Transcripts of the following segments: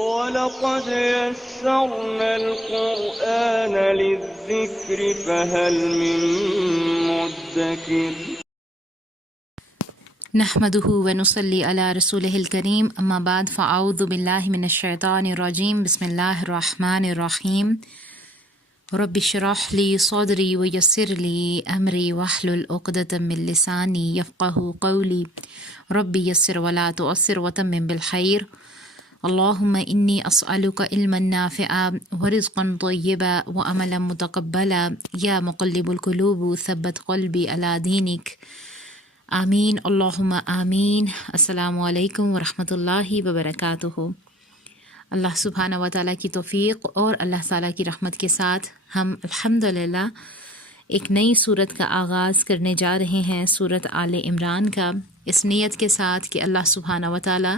وَلَقَدْ يَسَّرْنَا الْقُرْآنَ لِلذِّكْرِ فَهَلْ مِن مُّدَّكِرٍ نحمده ونصلي على رسوله الكريم اما بعد فاعوذ بالله من الشیطان الرجیم بسم اللہ الرحمن الرحیم رب اشرح لي صدري ويسر لي امري واحلل عقدة من لساني يفقهوا قولي رب يسر ولا تعسر وتمم بالخير اللهم إني أسألك علما نافعا ورزقا طيبا وعملا متقبلا يا مقلب القلوب ثبت قلبي على دينك آمین اللہم آمین۔ السلام علیکم ورحمۃ اللہ وبرکاتہ۔ اللہ سبحانہ و تعالیٰ کی توفیق اور اللہ تعالیٰ کی رحمت کے ساتھ ہم الحمدللہ ایک نئی سورت کا آغاز کرنے جا رہے ہیں، سورت آل عمران کا، اس نیت کے ساتھ کہ اللہ سبحانہ و تعالیٰ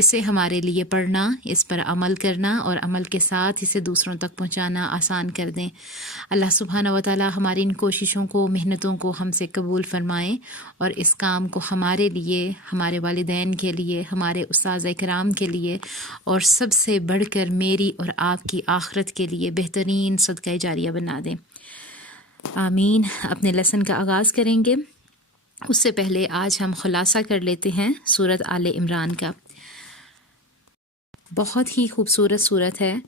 اسے ہمارے لیے پڑھنا، اس پر عمل کرنا اور عمل کے ساتھ اسے دوسروں تک پہنچانا آسان کر دیں۔ اللہ سبحانہ و تعالیٰ ہماری ان کوششوں کو، محنتوں کو ہم سے قبول فرمائیں اور اس کام کو ہمارے لیے، ہمارے والدین کے لیے، ہمارے اساتذہ کرام کے لیے اور سب سے بڑھ کر میری اور آپ کی آخرت کے لیے بہترین صدقہ جاریہ بنا دیں، آمین۔ اپنے لیسن کا آغاز کریں گے، اس سے پہلے آج ہم خلاصہ کر لیتے ہیں سورت آل عمران کا۔ بہت ہی خوبصورت سورت ہے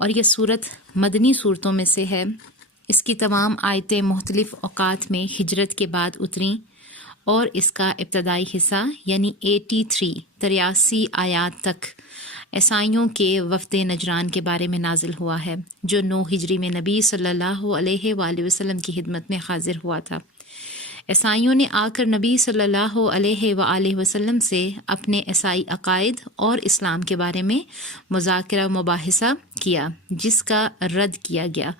اور یہ سورت مدنی صورتوں میں سے ہے۔ اس کی تمام آیتیں مختلف اوقات میں ہجرت کے بعد اتریں اور اس کا ابتدائی حصہ یعنی 83 آیات تک عیسائیوں کے وفد نجران کے بارے میں نازل ہوا ہے، جو 9 ہجری میں نبی صلی اللہ علیہ وآلہ وسلم کی خدمت میں حاضر ہوا تھا۔ عیسائیوں نے آ کر نبی صلی اللہ علیہ وآلہ وسلم سے اپنے عیسائی عقائد اور اسلام کے بارے میں مذاکرہ و مباحثہ کیا، جس کا رد کیا گیا۔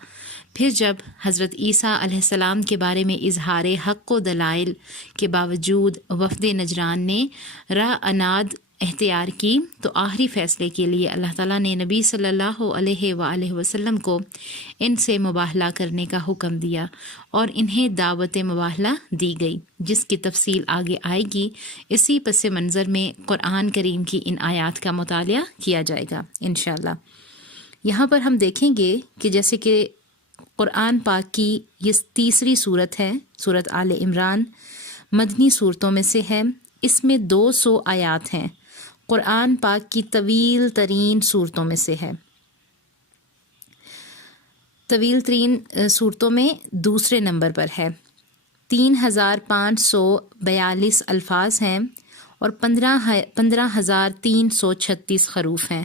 پھر جب حضرت عیسیٰ علیہ السلام کے بارے میں اظہار حق و دلائل کے باوجود وفد نجران نے راہ اناد اختیار کی، تو آخری فیصلے کے لیے اللہ تعالیٰ نے نبی صلی اللہ علیہ وآلہ وسلم کو ان سے مباہلہ کرنے کا حکم دیا اور انہیں دعوت مباہلہ دی گئی، جس کی تفصیل آگے آئے گی۔ اسی پس منظر میں قرآن کریم کی ان آیات کا مطالعہ کیا جائے گا انشاءاللہ۔ یہاں پر ہم دیکھیں گے کہ جیسے کہ قرآن پاک کی یہ تیسری صورت ہے، صورت آل عمران، مدنی صورتوں میں سے ہے۔ اس میں 200 آیات ہیں، قرآن پاک کی طویل ترین صورتوں میں سے ہے۔ طویل ترین صورتوں میں دوسرے نمبر پر ہے، 3542 الفاظ ہیں اور 15,336 حروف ہیں۔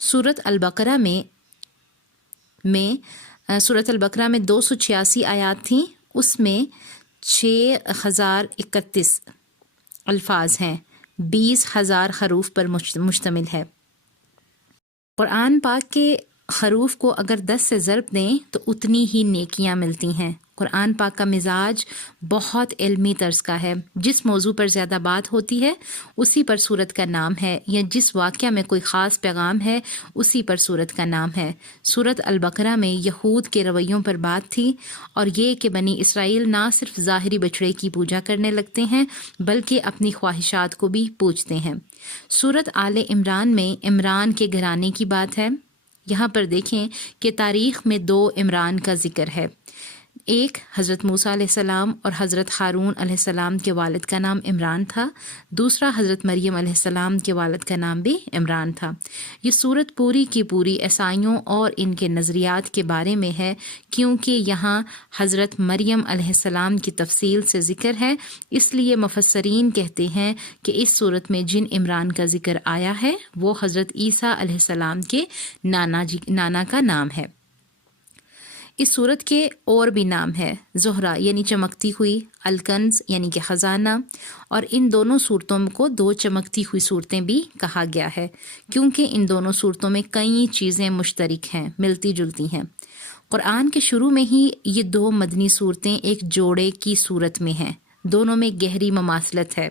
سورۃ البقرہ میں 286 آیات تھیں، اس میں 6031 الفاظ ہیں، 20,000 حروف پر مشتمل ہے۔ قرآن پاک کے حروف کو اگر 10 سے ضرب دیں تو اتنی ہی نیکیاں ملتی ہیں۔ قرآن پاک کا مزاج بہت علمی طرز کا ہے، جس موضوع پر زیادہ بات ہوتی ہے اسی پر سورت کا نام ہے، یا جس واقعہ میں کوئی خاص پیغام ہے اسی پر سورت کا نام ہے۔ سورت البقرہ میں یہود کے رویوں پر بات تھی، اور یہ کہ بنی اسرائیل نہ صرف ظاہری بچڑے کی پوجا کرنے لگتے ہیں بلکہ اپنی خواہشات کو بھی پوجتے ہیں۔ سورت آل عمران میں عمران کے گھرانے کی بات ہے۔ یہاں پر دیکھیں کہ تاریخ میں 2 عمران کا ذکر ہے، ایک حضرت موسیٰ علیہ السلام اور حضرت ہارون علیہ السلام کے والد کا نام عمران تھا، دوسرا حضرت مریم علیہ السلام کے والد کا نام بھی عمران تھا۔ یہ صورت پوری کی پوری عیسائیوں اور ان کے نظریات کے بارے میں ہے، کیونکہ یہاں حضرت مریم علیہ السلام کی تفصیل سے ذکر ہے، اس لیے مفسرین کہتے ہیں کہ اس صورت میں جن عمران کا ذکر آیا ہے وہ حضرت عیسیٰ علیہ السلام کے نانا کا نام ہے۔ اس صورت کے اور بھی نام ہے، زہرہ یعنی چمکتی ہوئی، الکنز یعنی کہ خزانہ، اور ان دونوں صورتوں کو 2 چمکتی ہوئی صورتیں بھی کہا گیا ہے، کیونکہ ان دونوں صورتوں میں کئی چیزیں مشترک ہیں، ملتی جلتی ہیں۔ قرآن کے شروع میں ہی یہ 2 مدنی صورتیں ایک جوڑے کی صورت میں ہیں، دونوں میں گہری مماثلت ہے۔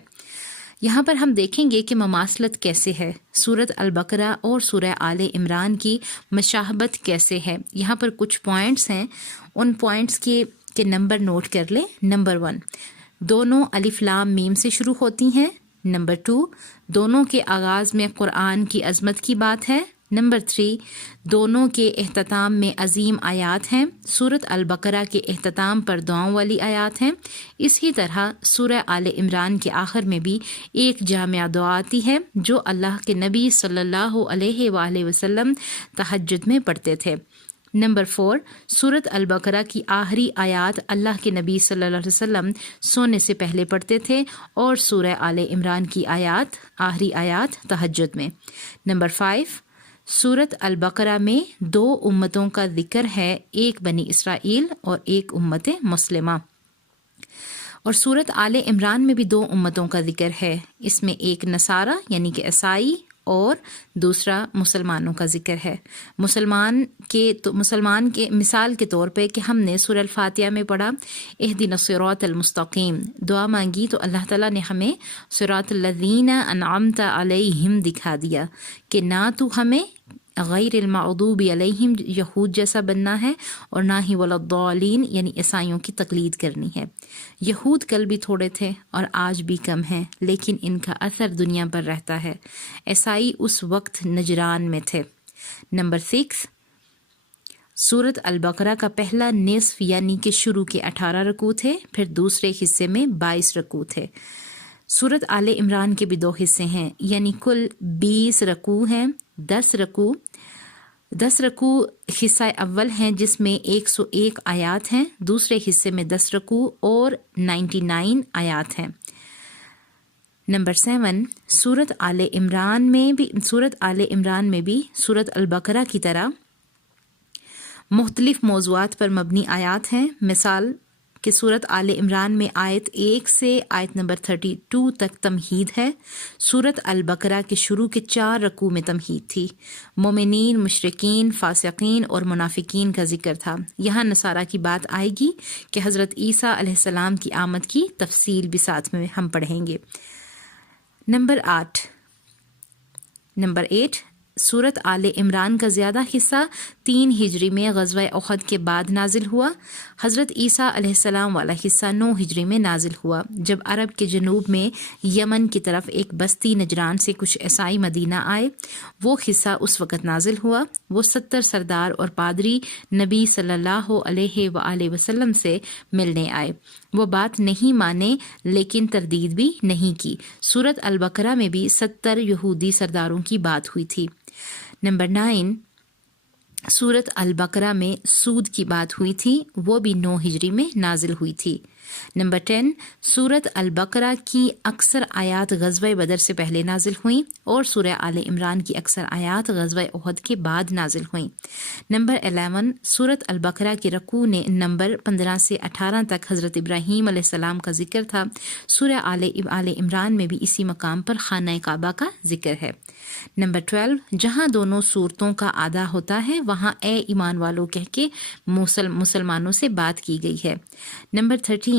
یہاں پر ہم دیکھیں گے کہ مماثلت کیسے ہے، سورۃ البقرہ اور سورہ آل عمران کی مشابہت کیسے ہے۔ یہاں پر کچھ پوائنٹس ہیں، ان پوائنٹس کے نمبر نوٹ کر لیں۔ نمبر 1، دونوں الف لام میم سے شروع ہوتی ہیں، نمبر 2، دونوں کے آغاز میں قرآن کی عظمت کی بات ہے۔ نمبر 3، دونوں کے اختتام میں عظیم آیات ہیں۔ سورۃ البقرہ کے اختتام پر دعاؤں والی آیات ہیں۔ اسی طرح سورہ آل عمران کے آخر میں بھی ایک جامع دعا آتی ہے جو اللہ کے نبی صلی اللہ علیہ وآلہ وسلم تہجد میں پڑھتے تھے۔ نمبر 4، سورۃ البقرہ کی آخری آیات اللہ کے نبی صلی اللہ علیہ وسلم سونے سے پہلے پڑھتے تھے، اور سورہ آل عمران کی آخری آیات تہجد میں۔ نمبر 5، سورۃ البقرہ میں 2 امتوں کا ذکر ہے، ایک بنی اسرائیل اور ایک امت مسلمہ، اور سورۃ آل عمران میں بھی 2 امتوں کا ذکر ہے، اس میں ایک نصارہ یعنی کہ عیسائی اور دوسرا مسلمانوں کا ذکر ہے۔ مسلمان کے مثال کے طور پہ کہ ہم نے سورہ الفاتحہ میں پڑھا اہدنا الصراط المستقیم، دعا مانگی تو اللہ تعالیٰ نے ہمیں صراط الذین انعمت علیہم دکھا دیا کہ نہ تو ہمیں غیر المغضوب علیہم یہود جیسا بننا ہے اور نہ ہی ولا الضالین یعنی عیسائیوں کی تقلید کرنی ہے۔ یہود کل بھی تھوڑے تھے اور آج بھی کم ہیں، لیکن ان کا اثر دنیا پر رہتا ہے۔ عیسائی اس وقت نجران میں تھے۔ نمبر 6، سورۃ البقرہ کا پہلا نصف یعنی کہ شروع کے 18 رکوع تھے، پھر دوسرے حصے میں 22 رکوع تھے۔ سورۃ آل عمران کے بھی 2 حصے ہیں، یعنی کل 20 رکوع ہیں۔ 10 رکوع حصہ اول ہیں جس میں 101 آیات ہیں، دوسرے حصے میں 10 رکوع اور 99 آیات ہیں۔ نمبر 7، سورۃ آل عمران میں بھی سورۃ البقرہ کی طرح مختلف موضوعات پر مبنی آیات ہیں۔ مثال کہ سورۃ آل عمران میں آیت 1 سے آیت نمبر 32 تک تمہید ہے۔ سورۃ البقرہ کے شروع کے 4 رکوع میں تمہید تھی، مومنین، مشرکین، فاسقین اور منافقین کا ذکر تھا۔ یہاں نصارہ کی بات آئے گی کہ حضرت عیسیٰ علیہ السلام کی آمد کی تفصیل بھی ساتھ میں ہم پڑھیں گے۔ نمبر 8، سورۃ آل عمران کا زیادہ حصہ 3 ہجری میں غزوہ احد کے بعد نازل ہوا۔ حضرت عیسیٰ علیہ السلام والا حصہ 9 ہجری میں نازل ہوا، جب عرب کے جنوب میں یمن کی طرف ایک بستی نجران سے کچھ عیسائی مدینہ آئے، وہ حصہ اس وقت نازل ہوا۔ وہ 70 سردار اور پادری نبی صلی اللہ علیہ وآلہ وسلم سے ملنے آئے۔ وہ بات نہیں مانے لیکن تردید بھی نہیں کی۔ سورۃ البقرہ میں بھی 70 یہودی سرداروں کی بات ہوئی تھی۔ نمبر 9، سورۃ البقرہ میں سود کی بات ہوئی تھی، وہ بھی 9 ہجری میں نازل ہوئی تھی۔ نمبر 10، سورۃ البقرہ کی اکثر آیات غزوہ بدر سے پہلے نازل ہوئیں، اور سورہ آل عمران کی اکثر آیات غزوہ احد کے بعد نازل ہوئیں۔ نمبر 11، سورۃ البقرہ کے رکوع نے نمبر 15 سے 18 تک حضرت ابراہیم علیہ السلام کا ذکر تھا۔ سورہ آل عمران میں بھی اسی مقام پر خانہ کعبہ کا ذکر ہے۔ نمبر 12، جہاں دونوں صورتوں کا ادا ہوتا ہے وہاں اے ایمان والو کہہ کے مسلمانوں سے بات کی گئی ہے۔ نمبر 13،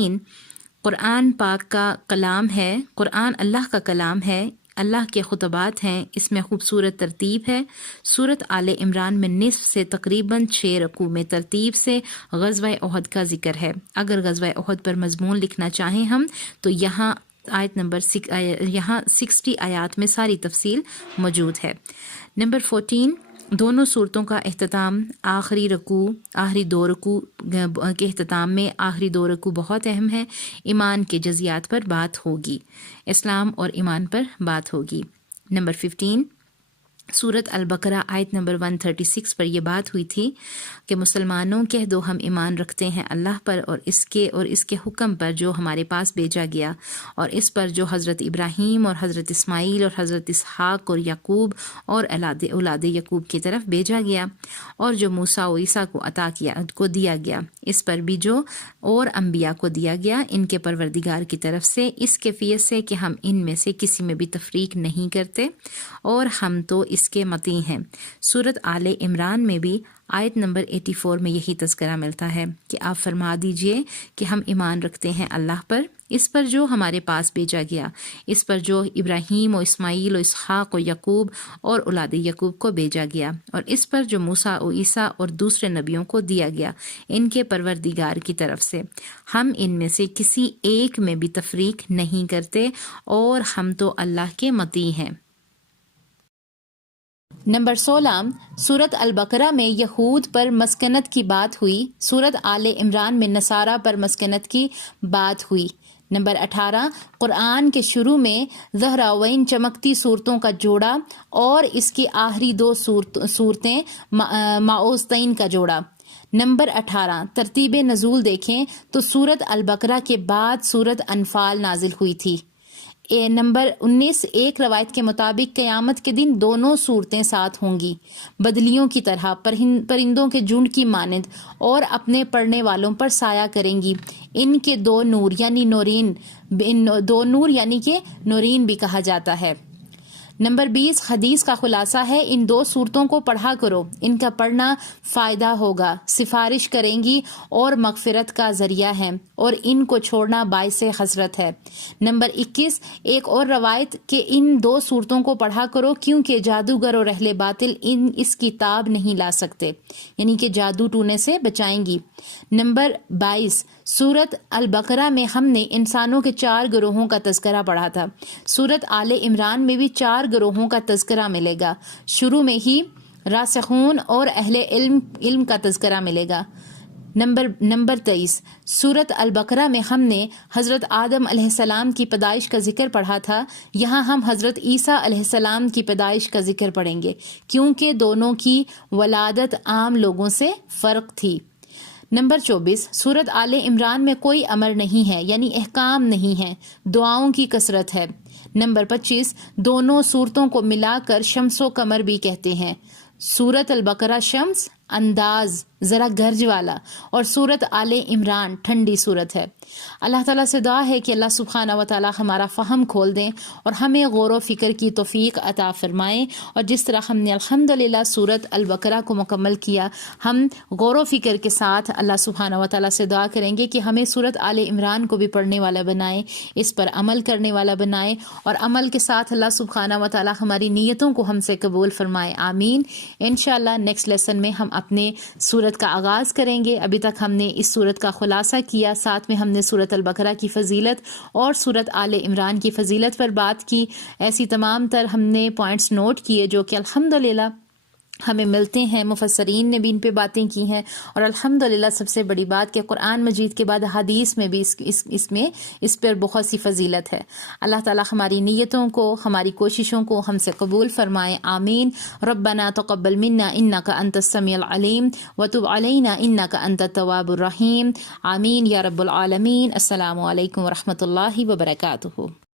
قرآن پاک کا کلام ہے، قرآن اللہ کا کلام ہے، اللہ کے خطبات ہیں، اس میں خوبصورت ترتیب ہے۔ سورۃ آل عمران میں نصف سے تقریباً 6 رکوع میں ترتیب سے غزوہ احد کا ذکر ہے۔ اگر غزوہ احد پر مضمون لکھنا چاہیں ہم تو یہاں 60 آیات میں ساری تفصیل موجود ہے۔ نمبر 14، دونوں صورتوں کا اختتام آخری 2 رکوع کے اختتام میں آخری 2 رکوع بہت اہم ہے۔ ایمان کے جزیات پر بات ہوگی، اسلام اور ایمان پر بات ہوگی۔ نمبر 15، سورۃ البقرہ آیت نمبر 136 پر یہ بات ہوئی تھی کہ مسلمانوں کہہ دو ہم ایمان رکھتے ہیں اللہ پر اور اس کے حکم پر جو ہمارے پاس بھیجا گیا، اور اس پر جو حضرت ابراہیم اور حضرت اسماعیل اور حضرت اسحاق اور یعقوب اور اولاد یعقوب کی طرف بھیجا گیا، اور جو موسیٰ و عیسیٰ کو دیا گیا، اس پر بھی جو اور انبیاء کو دیا گیا ان کے پروردگار کی طرف سے، اس کیفیت سے کہ ہم ان میں سے کسی میں بھی تفریق نہیں کرتے اور ہم تو اس کے مطیع ہیں۔ سورۃ آل عمران میں بھی آیت نمبر 84 میں یہی تذکرہ ملتا ہے کہ آپ فرما دیجئے کہ ہم ایمان رکھتے ہیں اللہ پر، اس پر جو ہمارے پاس بھیجا گیا، اس پر جو ابراہیم و اسماعیل و اسحاق و یعقوب اور اولاد یعقوب کو بھیجا گیا، اور اس پر جو موسیٰ و عیسیٰ اور دوسرے نبیوں کو دیا گیا ان کے پروردگار کی طرف سے۔ ہم ان میں سے کسی ایک میں بھی تفریق نہیں کرتے، اور ہم تو اللہ کے مطیع ہیں۔ نمبر 16، سورت البقرہ میں یہود پر مسکنت کی بات ہوئی، سورت آل عمران میں نصارہ پر مسکنت کی بات ہوئی۔ نمبر 18، قرآن کے شروع میں زہراوین چمکتی صورتوں کا جوڑا اور اس کی آخری 2 صورتیں معوذتین کا جوڑا۔ نمبر 18، ترتیب نزول دیکھیں تو سورت البقرہ کے بعد سورت انفال نازل ہوئی تھی۔ نمبر 19، ایک روایت کے مطابق قیامت کے دن دونوں صورتیں ساتھ ہوں گی، بدلیوں کی طرح پرندوں کے جھنڈ کی مانند، اور اپنے پڑھنے والوں پر سایہ کریں گی۔ ان کے 2 نور یعنی نورین بھی کہا جاتا ہے۔ نمبر 20، حدیث کا خلاصہ ہے ان 2 صورتوں کو پڑھا کرو، ان کا پڑھنا فائدہ ہوگا، سفارش کریں گی اور مغفرت کا ذریعہ ہے، اور ان کو چھوڑنا باعث حسرت ہے۔ نمبر 21، ایک اور روایت کہ ان 2 صورتوں کو پڑھا کرو کیونکہ جادوگر اور اہل باطل اس کی تاب نہیں لا سکتے، یعنی کہ جادو ٹونے سے بچائیں گی۔ نمبر 22، سورت البقرہ میں ہم نے انسانوں کے 4 گروہوں کا تذکرہ پڑھا تھا، سورت آل عمران میں بھی 4 گروہوں کا تذکرہ ملے گا، شروع میں ہی راسخون اور اہل علم کا تذکرہ ملے گا۔ نمبر 23، سورت البقرہ میں ہم نے حضرت آدم علیہ السلام کی پیدائش کا ذکر پڑھا تھا، یہاں ہم حضرت عیسیٰ علیہ السلام کی پیدائش کا ذکر پڑھیں گے کیونکہ دونوں کی ولادت عام لوگوں سے فرق تھی۔ نمبر 24، سورت آل عمران میں کوئی امر نہیں ہے، یعنی احکام نہیں ہے، دعاؤں کی کثرت ہے۔ نمبر 25، دونوں صورتوں کو ملا کر شمس و قمر بھی کہتے ہیں، سورت البقرہ شمس انداز ذرا گرج والا، اور سورت آل عمران ٹھنڈی صورت ہے۔ اللہ تعالیٰ سے دعا ہے کہ اللہ سبحانہ و تعالیٰ ہمارا فہم کھول دیں اور ہمیں غور و فکر کی توفیق عطا فرمائیں، اور جس طرح ہم نے الحمدللہ سورت البقرہ کو مکمل کیا، ہم غور و فکر کے ساتھ اللہ سبحانہ و تعالیٰ سے دعا کریں گے کہ ہمیں سورت آل عمران کو بھی پڑھنے والا بنائیں، اس پر عمل کرنے والا بنائیں، اور عمل کے ساتھ اللہ سبحانہ و تعالیٰ ہماری نیتوں کو ہم سے قبول فرمائے، آمین۔ انشاءاللہ نیکسٹ لیسن میں ہم اپنے سورت کا آغاز کریں گے۔ ابھی تک ہم نے اس سورت کا خلاصہ کیا، ساتھ میں ہم نے سورت البقرہ کی فضیلت اور سورت آل عمران کی فضیلت پر بات کی۔ ایسی تمام تر ہم نے پوائنٹس نوٹ کیے جو کہ الحمدللہ ہمیں ملتے ہیں، مفسرین نے بھی ان پہ باتیں کی ہیں، اور الحمدللہ سب سے بڑی بات کہ قرآن مجید کے بعد حدیث میں بھی اس پر بہت سی فضیلت ہے۔ اللہ تعالیٰ ہماری نیتوں کو، ہماری کوششوں کو ہم سے قبول فرمائے، آمین۔ ربنا تقبل منا انک انت السمیع العلیم وتب علینا انک انت التواب الرحیم، آمین یا رب العالمین۔ السلام علیکم ورحمۃ اللہ وبرکاتہ۔